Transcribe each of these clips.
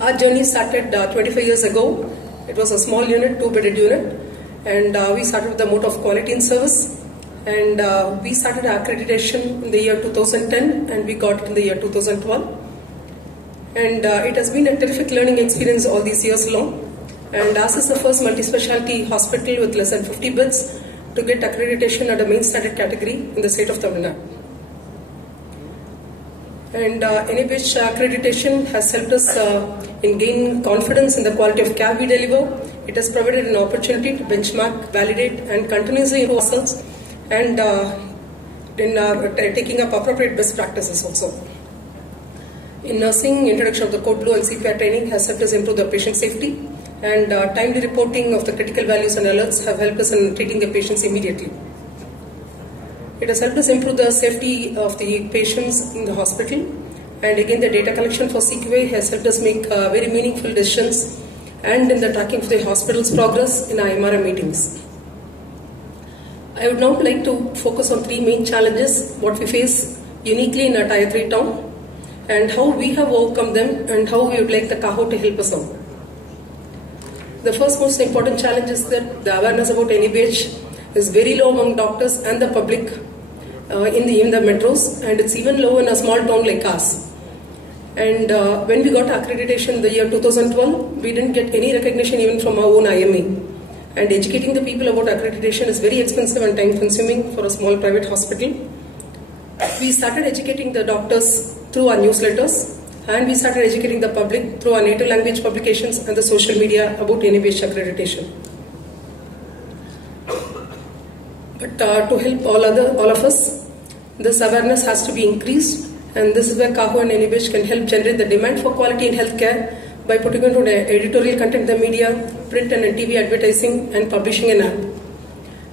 Our journey started 25 years ago. It was a small unit, two-bedded unit, and we started with the motto of quality in service. And we started accreditation in the year 2010, and we got it in the year 2012. And it has been a terrific learning experience all these years long. And ours is the first multi-specialty hospital with less than 50 beds to get accreditation at a main standard category in the state of Tamil Nadu. And NABH accreditation has helped us in gaining confidence in the quality of care we deliver. It has provided an opportunity to benchmark, validate, and continuously improve ourselves, and in taking up appropriate best practices also. In nursing, introduction of the Code Blue and CPR training has helped us improve the patient safety, and timely reporting of the critical values and alerts have helped us in treating the patients immediately. It has helped us improve the safety of the patients in the hospital, and again the data collection for CQA has helped us make very meaningful decisions and in the tracking of the hospital's progress in our MRM meetings. I would now like to focus on three main challenges what we face uniquely in a Tier 3 town, and how we have overcome them and how we would like the CAHO to help us out. The first most important challenge is that the awareness about NABH is very low among doctors and the public in the metros, and it's even low in a small town like ours. And when we got accreditation in the year 2012, we didn't get any recognition even from our own IME. And educating the people about accreditation is very expensive and time consuming for a small private hospital. We started educating the doctors through our newsletters, and we started educating the public through our native language publications and the social media about NABH accreditation. But to help all of us, this awareness has to be increased, and this is where CAHO and NABH can help generate the demand for quality in healthcare by putting into the editorial content in the media, print and TV advertising, and publishing an app.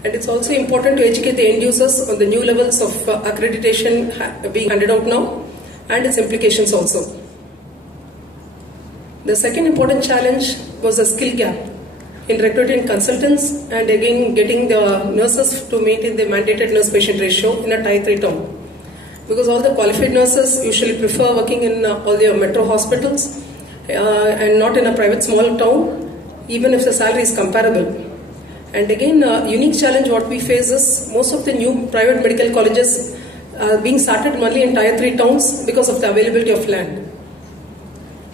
And it's also important to educate the end users on the new levels of accreditation being handed out now and its implications also. The second important challenge was the skill gap in recruiting consultants and again getting the nurses to maintain the mandated nurse-patient ratio in a Tier 3 town. Because all the qualified nurses usually prefer working in all their metro hospitals and not in a private small town, even if the salary is comparable. And again, a unique challenge what we face is most of the new private medical colleges are being started only in Tier 3 towns because of the availability of land.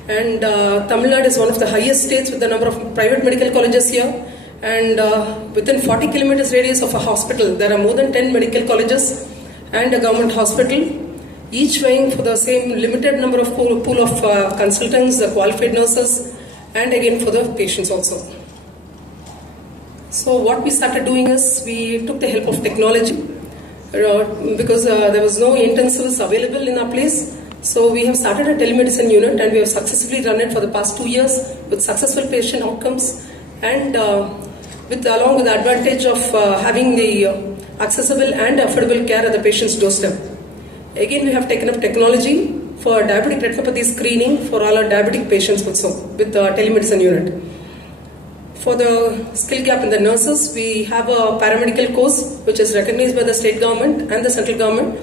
And Tamil Nadu is one of the highest states with the number of private medical colleges here, and within 40 kilometers radius of a hospital there are more than 10 medical colleges and a government hospital, each vying for the same limited number of pool of consultants, the qualified nurses, and again for the patients also. So what we started doing is we took the help of technology because there was no intensivist available in our place. So we have started a telemedicine unit, and we have successfully run it for the past 2 years with successful patient outcomes, and along with the advantage of having the accessible and affordable care at the patient's doorstep. Again, we have taken up technology for diabetic retinopathy screening for all our diabetic patients also with the telemedicine unit. For the skill gap in the nurses, we have a paramedical course which is recognized by the state government and the central government,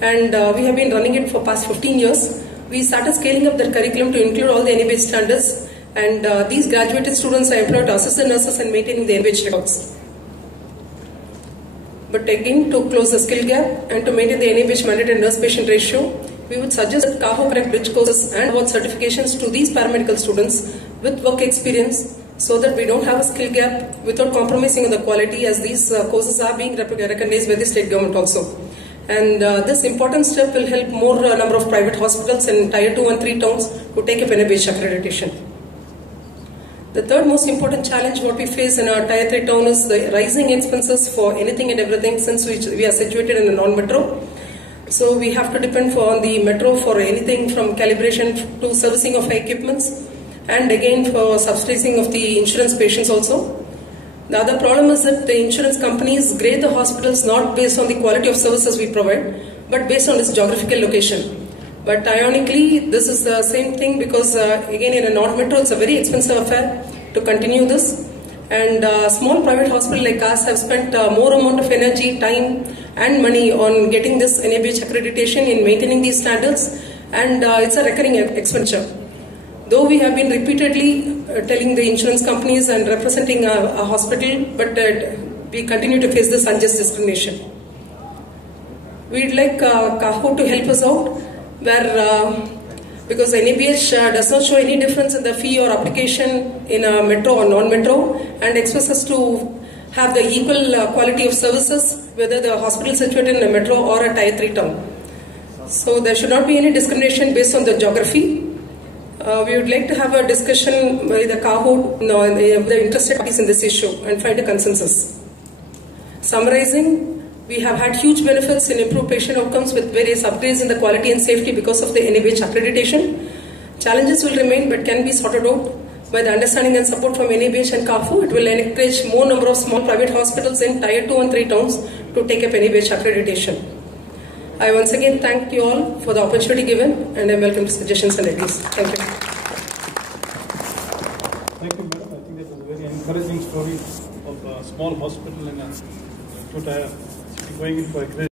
and we have been running it for past 15 years. We started scaling up the curriculum to include all the NABH standards, and these graduated students are employed to assist the nurses in maintaining the NABH records. But again, to close the skill gap and to maintain the NABH mandated nurse-patient ratio, we would suggest that CAHO correct bridge courses and award certifications to these paramedical students with work experience, so that we don't have a skill gap without compromising on the quality, as these courses are being recognized by the state government also. And this important step will help more number of private hospitals in Tier 2 and 3 towns who take up NABH accreditation. The third most important challenge what we face in our Tier 3 town is the rising expenses for anything and everything, since we are situated in a non-metro. So we have to depend on the metro for anything from calibration to servicing of equipments, and again for subsidizing of the insurance patients also. The other problem is that the insurance companies grade the hospitals not based on the quality of services we provide, but based on its geographical location. But ironically, this is the same thing because again in a non-metro it's a very expensive affair to continue this. And small private hospitals like us have spent more amount of energy, time and money on getting this NABH accreditation in maintaining these standards, and it's a recurring expenditure. Though we have been repeatedly telling the insurance companies and representing a hospital, but we continue to face this unjust discrimination. We'd like CAHO to help us out, where because NABH does not show any difference in the fee or application in a metro or non-metro, and expects us to have the equal quality of services, whether the hospital is situated in a metro or a tier 3 town. So there should not be any discrimination based on the geography. We would like to have a discussion with the CAHO, the interested parties in this issue, and find a consensus. Summarizing, we have had huge benefits in improved patient outcomes with various upgrades in the quality and safety because of the NABH accreditation. Challenges will remain but can be sorted out by the understanding and support from NABH and CAHO. It will encourage more number of small private hospitals in tier 2 and 3 towns to take up NABH accreditation. I once again thank you all for the opportunity given, and I welcome suggestions and ideas. Thank you. Thank you, madam. I think that was a very encouraging story of a small hospital in a two-tier city going into a great